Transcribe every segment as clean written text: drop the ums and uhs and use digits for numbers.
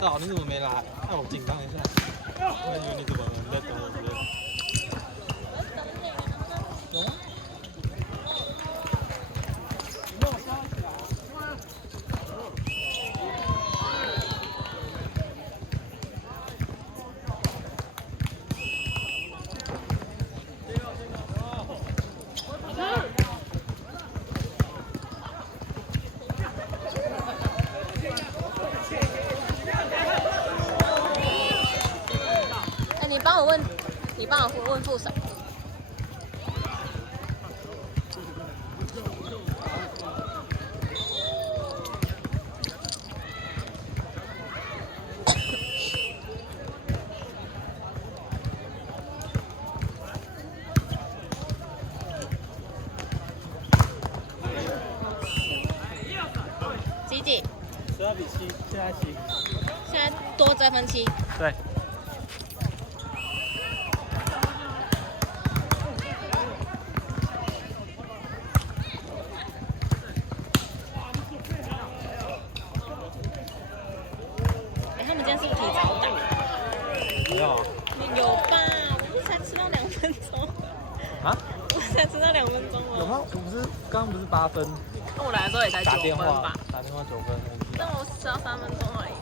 到，你怎么没来？让我紧张一下。我以为你怎么了？你在等我之类的。有吗？你帮我问副手。几12比7，现在7。现在多得分7。对。他们今天是不是提早打？没有啊。有吧？我不才吃到2分钟。啊？我才吃到2分钟了。有吗？刚不是8分？那我来的时候也才9分吧。打电话9分。但我吃到3分钟而已。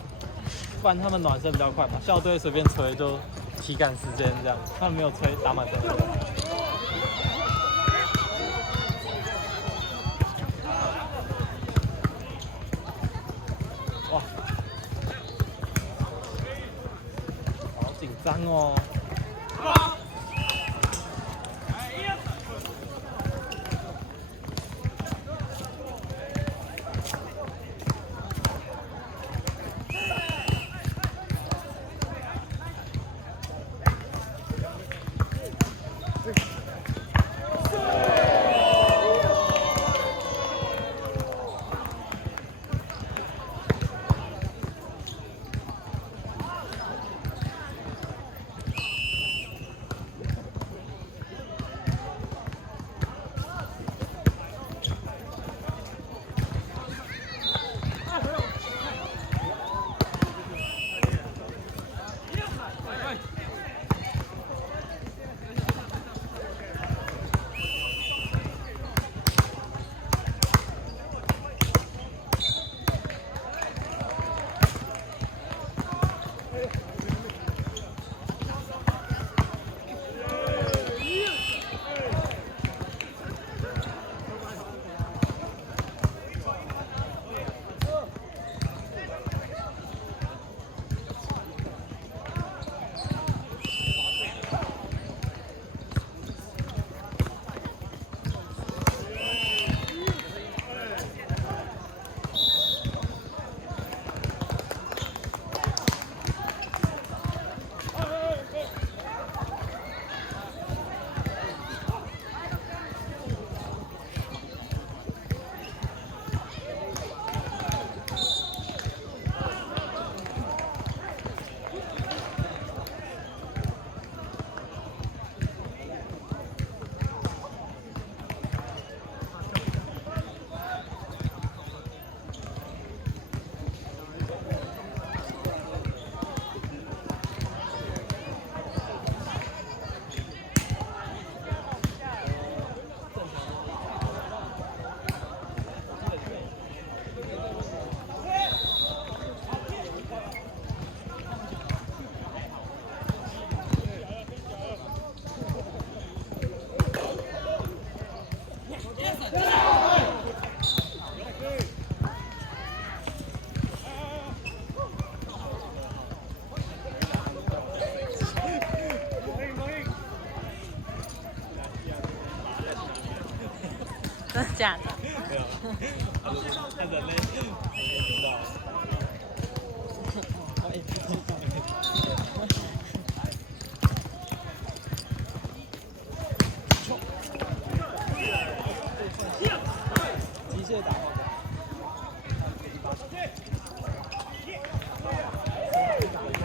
不然他们暖身比较快嘛，校队随便吹就体感时间这样，他们没有吹打满身。哇，好紧张哦。真的假的？没有，看人类，知道。机械打。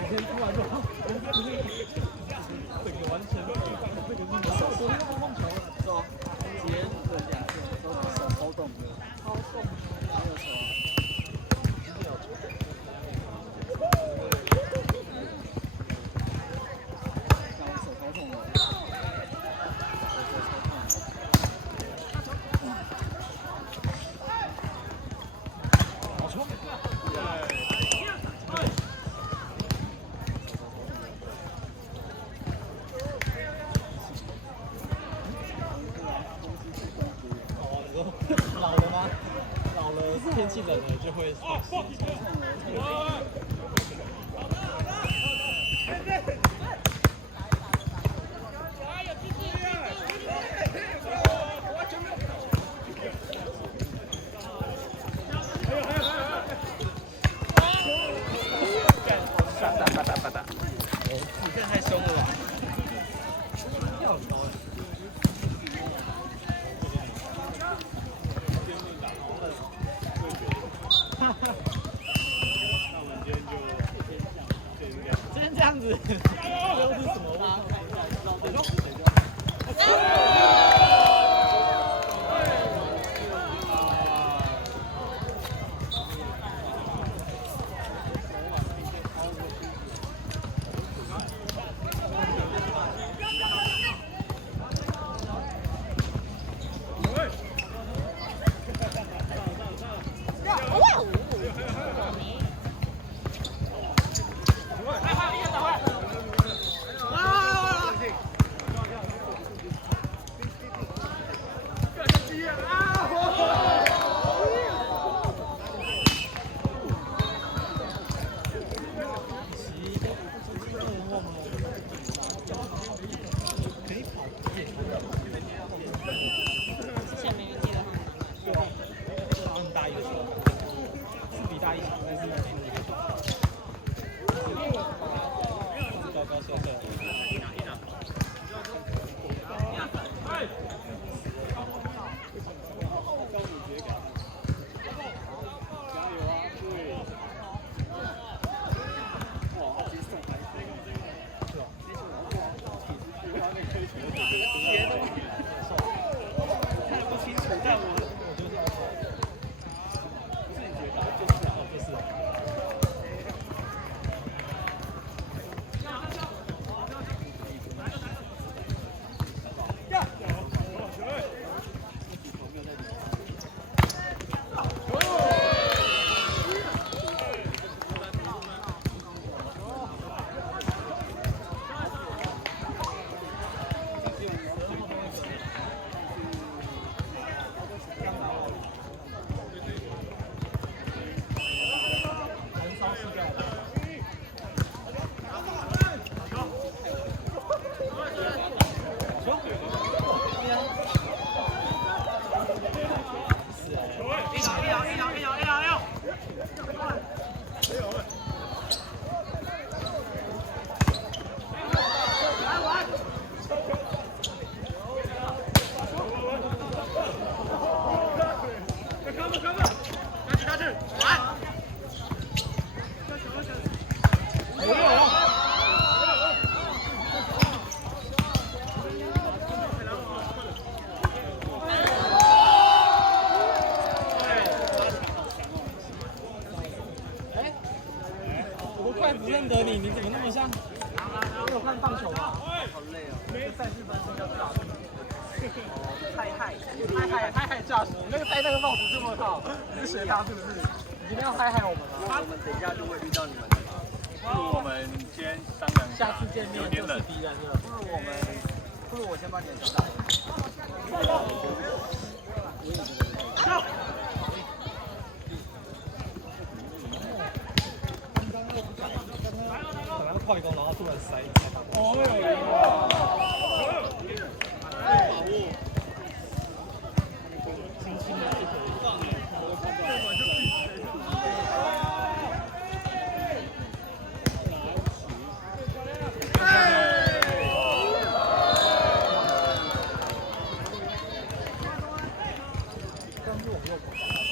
先突然就，整个完全，昨天碰碰球了，是吧？直接人家手超动的，超动，没有球。老了吗？老了，天气冷了就会潮湿。打，你这太凶了吧？今天这样子，这又是什么？之前没记得。很大一个球，是比大一场，但是高高瘦瘦。不认得你，你怎么那么像？你有看棒球吗？好累哦，这赛事本身叫炸死。嗨驾驶，那个戴那个帽子这么好，你是学他是不是？你今天要嗨我们吗？我们等一下就会遇到你们的吧？不如我们先商量一下，下次见面就是敌人了。不如我先帮你们打。本来快攻，然后突然塞。轻轻的就可以。但是我没有。